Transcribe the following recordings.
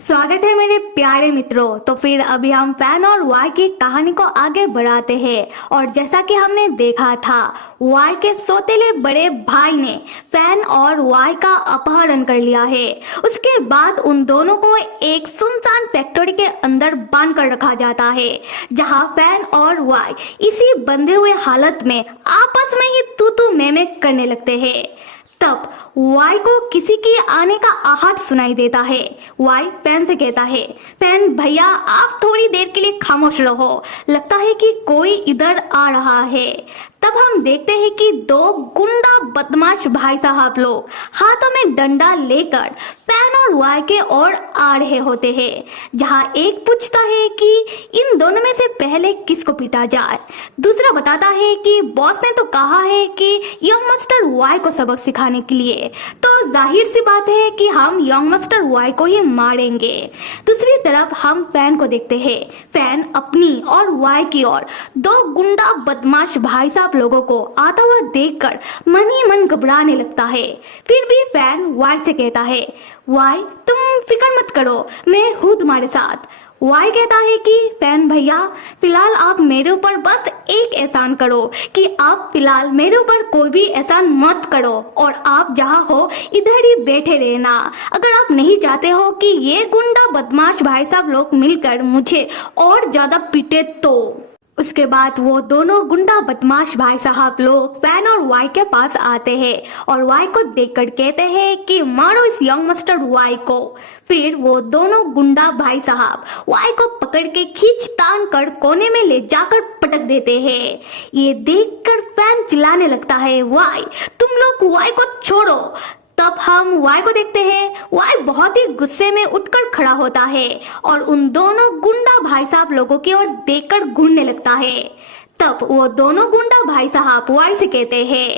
स्वागत है मेरे प्यारे मित्रों। तो फिर अभी हम फैन और वाई की कहानी को आगे बढ़ाते हैं। और जैसा कि हमने देखा था, वाई के सौतेले बड़े भाई ने फैन और वाई का अपहरण कर लिया है। उसके बाद उन दोनों को एक सुनसान फैक्ट्री के अंदर बांध कर रखा जाता है, जहां फैन और वाई इसी बंधे हुए हालत में आपस में ही तू तू मैं करने लगते हैं। तब वाई को किसी के आने का आहट सुनाई देता है। वाई फैन से कहता है, फैन भैया आप थोड़ी देर के लिए खामोश रहो, लगता है कि कोई इधर आ रहा है। तब हम देखते हैं कि दो गुंडा बदमाश भाई साहब लोग हाथों में डंडा लेकर फैन और वाई के ओर आ रहे होते हैं, जहां एक पूछता है कि इन दोनों में से पहले किसको पीटा जाए। दूसरा बताता है कि बॉस ने तो कहा है कि यंग मास्टर वाई को सबक सिखाने के लिए, तो जाहिर सी बात है कि हम यंग मास्टर वाई को ही मारेंगे। दूसरी तरफ हम फैन को देखते हैं। फैन अपनी और वाई की ओर दो गुंडा बदमाश भाई साहब लोगों को आता हुआ देखकर मन ही मन घबराने लगता है। फिर भी फैन वाई से कहता है, वाई तुम फिक्र मत करो, मैं हूँ तुम्हारे साथ। वाई कहता है कि फैन भैया फिलहाल आप मेरे ऊपर बस एक एहसान करो कि आप फिलहाल मेरे ऊपर कोई भी एहसान मत करो और आप जहाँ हो इधर ही बैठे रहना। अगर आप नहीं चाहते हो कि ये गुंडा बदमाश भाई साहब लोग मिलकर मुझे और ज्यादा पीटे तो। उसके बाद वो दोनों गुंडा बदमाश भाई साहब लोग फैन और वाई के पास आते हैं और वाई को देखकर कहते हैं कि मारो इस यंग मास्टर वाई को। फिर वो दोनों गुंडा भाई साहब वाई को पकड़ के खींच तान कर कोने में ले जाकर पटक देते हैं। ये देखकर फैन चिल्लाने लगता है, वाई तुम लोग वाई को छोड़ो। तब हम वाई को देखते हैं। वाई बहुत ही गुस्से में उठकर खड़ा होता है और उन दोनों गुंडा भाई साहब लोगों की ओर देखकर घूरने लगता है। तब वो दोनों गुंडा भाई साहब वाई से कहते हैं,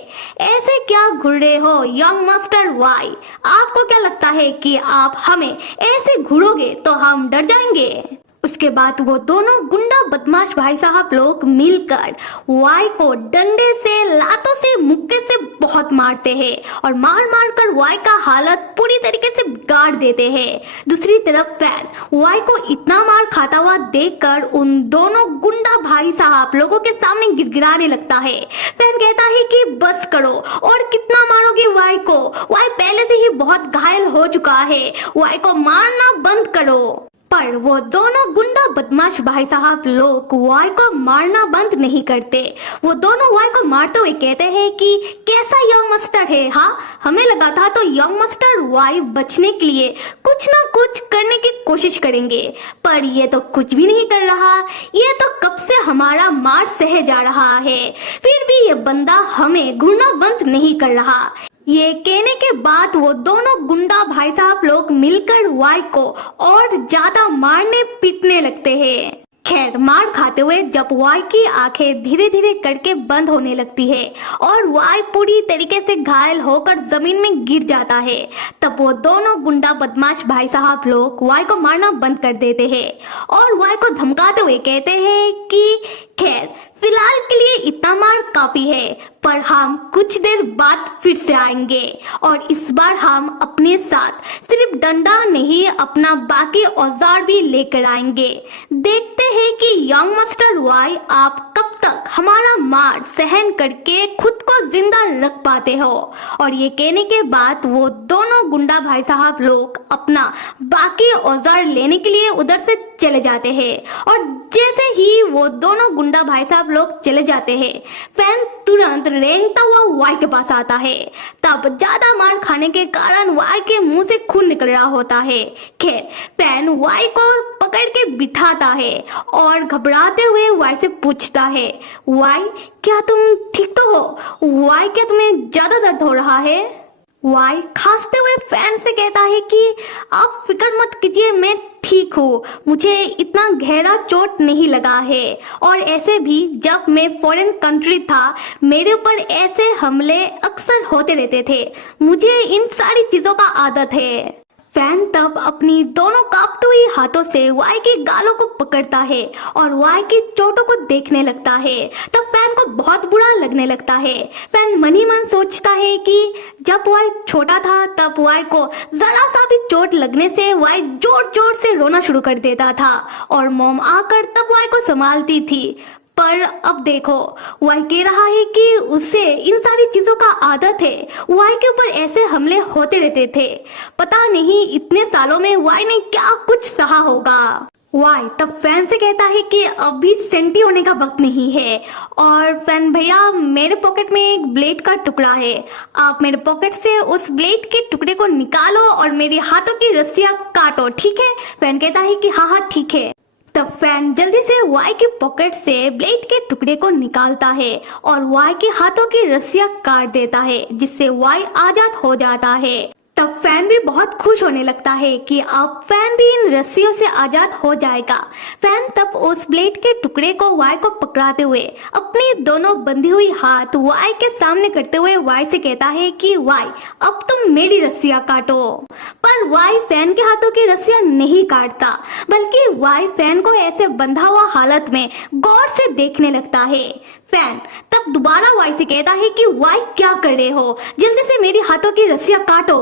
ऐसे क्या घूर रहे हो यंग मास्टर वाई? आपको क्या लगता है कि आप हमें ऐसे घूरोगे तो हम डर जाएंगे? उसके बाद वो दोनों गुंडा बदमाश भाई साहब लोग मिलकर वाई को डंडे से, लातों से, मुक्के से बहुत मारते हैं और मार मार कर वाई का हालत पूरी तरीके से बिगाड़ देते हैं। दूसरी तरफ फैन वाई को इतना मार खाता हुआ देखकर उन दोनों गुंडा भाई साहब लोगों के सामने गिड़गिड़ाने लगता है। फैन कहता है कि बस करो, और कितना मारोगे वाई को? वाई पहले से ही बहुत घायल हो चुका है, वाई को मारना बंद करो। पर वो दोनों गुंडा बदमाश भाई साहब लोग वाई को मारना बंद नहीं करते। वो दोनों वाई को मारते हुए कहते हैं कि कैसा यंग मास्टर है, हाँ हमें लगा था तो यंग मास्टर वाई बचने के लिए कुछ ना कुछ करने की कोशिश करेंगे, पर ये तो कुछ भी नहीं कर रहा। ये तो कब से हमारा मार सहे जा रहा है, फिर भी ये बंदा हमें घूरना बंद नहीं कर रहा। ये कहने के बाद वो दोनों गुंडा भाई साहब लोग मिलकर वाई को और ज्यादा मारने पीटने लगते हैं। खैर मार खाते हुए जब वाई की आंखें धीरे धीरे करके बंद होने लगती है और वाई पूरी तरीके से घायल होकर जमीन में गिर जाता है, तब वो दोनों गुंडा बदमाश भाई साहब लोग वाई को मारना बंद कर देते हैं और वाई को धमकाते हुए कहते हैं कि खैर फिलहाल के लिए इतना मार काफी है, पर हम कुछ देर बाद फिर से आएंगे और इस बार हम अपने साथ सिर्फ डंडा नहीं अपना बाकी औजार भी लेकर आएंगे। देखते हैं कि यंग मास्टर वाई आप कब तक हमारा मार सहन करके खुद को जिंदा रख पाते हो। और ये कहने के बाद वो दोनों गुंडा भाई साहब लोग अपना बाकी औजार लेने के लिए उधर से चले जाते हैं और जैसे ही वो दोनों गुंडा भाई साहब लोग चले जाते हैं, फैन तुरंत रेंगता हुआ वाई के पास आता है। तब ज्यादा मार खाने के कारण वाई के मुंह से खून निकल रहा होता है। खैर फैन वाई को पकड़ के बिठाता है और घबराते हुए वाई से पूछता है, वाई क्या तुम ठीक तो हो? वाई क्या तुम्हें ज्यादा दर्द हो रहा है? वाई खांसते हुए फैन से कहता है कि आप फिक्र मत कीजिए, मैं ठीक हूँ, मुझे इतना गहरा चोट नहीं लगा है और ऐसे भी जब मैं फॉरेन कंट्री था मेरे ऊपर ऐसे हमले अक्सर होते रहते थे, मुझे इन सारी चीजों का आदत है। फैन तब अपनी दोनों कांपती हुई हाथों से वाई की गालों को पकड़ता है और वाई की चोटों को देखने लगता है। तब फैन को बहुत बुरा लगने लगता है। फैन मन ही मन सोचता है कि जब वाई छोटा था तब वाई को जरा सा भी चोट लगने से वाई जोर जोर से रोना शुरू कर देता था और मॉम आकर तब वाई को संभालती थी। पर अब देखो, वाई कह रहा है कि उसे इन सारी चीजों का आदत है। वाई के ऊपर ऐसे हमले होते रहते थे। पता नहीं इतने सालों में वाई ने क्या कुछ सहा होगा। वाई तब फैन से कहता है कि अभी सेंटी होने का वक्त नहीं है। और फैन भैया, मेरे पॉकेट में एक ब्लेड का टुकड़ा है, आप मेरे पॉकेट से उस ब्लेड के टुकड़े को निकालो और मेरे हाथों की रस्सियां काटो, ठीक है? फैन कहता है कि हाँ हाँ ठीक है। तब फैन जल्दी से वाई की पॉकेट से ब्लेड के टुकड़े को निकालता है और वाई के हाथों की रस्सियां काट देता है, जिससे वाई आजाद हो जाता है। तब फैन भी बहुत खुश होने लगता है कि अब फैन भी इन रस्सियों से आजाद हो जाएगा। फैन तब उस ब्लेड के टुकड़े को वाई को पकड़ाते हुए अपनी दोनों बंधी हुई हाथ वाई के सामने करते हुए वाई से कहता है कि वाई, अब तुम मेरी रस्सियां काटो। पर वाई फैन के हाथों की रस्सियां नहीं काटता, बल्कि वाई फैन को ऐसे बंधा हुआ हालत में गौर से देखने लगता है। फैन तब दोबारा वाई से कहता है कि वाई क्या कर रहे हो, जल्दी से मेरी हाथों की रस्सियां काटो।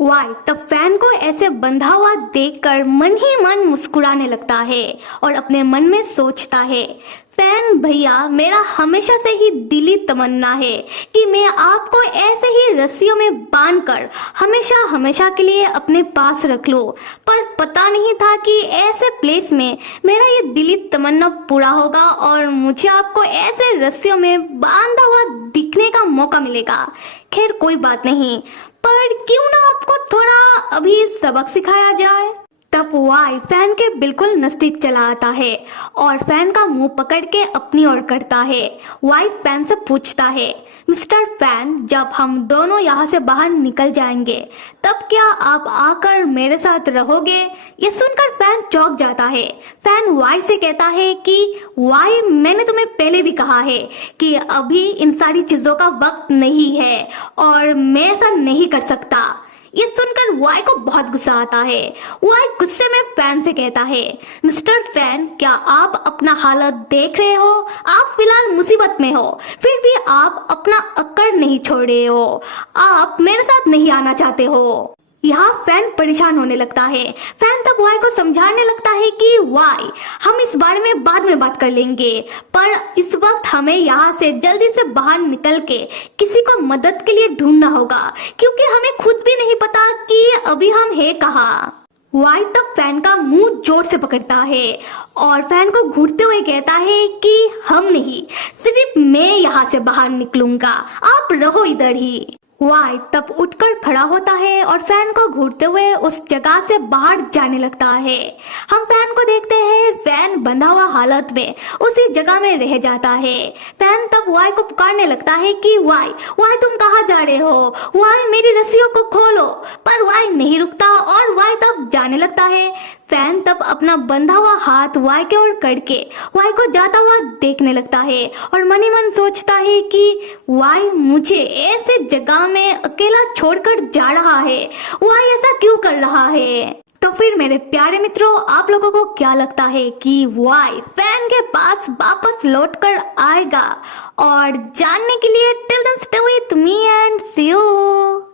वाई तब फैन को ऐसे बंधा हुआ देखकर मन ही मन मुस्कुराने लगता है और अपने मन में सोचता है, फैन भैया, मेरा हमेशा से ही दिली तमन्ना है कि मैं आपको ऐसे ही रस्सियों में बांधकर हमेशा हमेशा के लिए अपने पास रख लूं। पर पता नहीं था कि ऐसे प्लेस में मेरा ये दिली तमन्ना पूरा होगा और मुझे आपको ऐसे रस्सियों में बांधा हुआ दिखने का मौका मिलेगा। खैर कोई बात नहीं, पर क्यों ना आपको थोड़ा अभी सबक सिखाया जाए। तब वाई फैन के बिल्कुल नजदीक चला आता है और फैन का मुंह पकड़ के अपनी ओर करता है। वाई फैन से पूछता है, मिस्टर फैन, जब हम दोनों यहाँ से बाहर निकल जाएंगे तब क्या आप आकर मेरे साथ रहोगे? ये सुनकर फैन चौंक जाता है। फैन वाई से कहता है कि वाई, मैंने तुम्हें पहले भी कहा है कि अभी इन सारी चीजों का वक्त नहीं है और मैं ऐसा नहीं कर सकता। ये सुनकर वाई को बहुत गुस्सा आता है। वाई गुस्से में फैन से कहता है, मिस्टर फैन, क्या आप अपना हालत देख रहे हो? आप फिलहाल मुसीबत में हो, फिर भी आप अपना अक्कड़ नहीं छोड़ रहे हो। आप मेरे साथ नहीं आना चाहते हो। यहाँ फैन परेशान होने लगता है। फैन तब वाई को समझाने लगता है कि वाई, हम इस बारे में बाद में बात कर लेंगे, पर इस वक्त हमें यहाँ से जल्दी से बाहर निकल के किसी को मदद के लिए ढूंढना होगा, क्योंकि हमें खुद भी नहीं पता कि अभी हम है कहाँ। वाई तब फैन का मुंह जोर से पकड़ता है और फैन को घूरते हुए कहता है कि हम नहीं, सिर्फ मैं यहाँ से बाहर निकलूंगा, आप रहो इधर ही। वाई तब उठकर खड़ा होता है और फैन को घूरते हुए उस जगह से बाहर जाने लगता है। हम फैन को देखते हैं, फैन बंधा हुआ हालत में उसी जगह में रह जाता है। फैन तब वाई को पुकारने लगता है कि वाई, वाई तुम कहाँ जा रहे हो? वाई, मेरी रस्सियों को खोलो। पर वाई नहीं रुकता और वाई तब जाने लगता है। फैन तब अपना बंधा हुआ हाथ वाई के ओर करके वाई को जाता हुआ देखने लगता है और मन ही मन सोचता है कि वाई मुझे ऐसे जगह में अकेला छोड़कर जा रहा है, वाई ऐसा क्यों कर रहा है? तो फिर मेरे प्यारे मित्रों, आप लोगों को क्या लगता है कि वाई फैन के पास वापस लौटकर आएगा? और जानने के लिए till then stay with me and see you.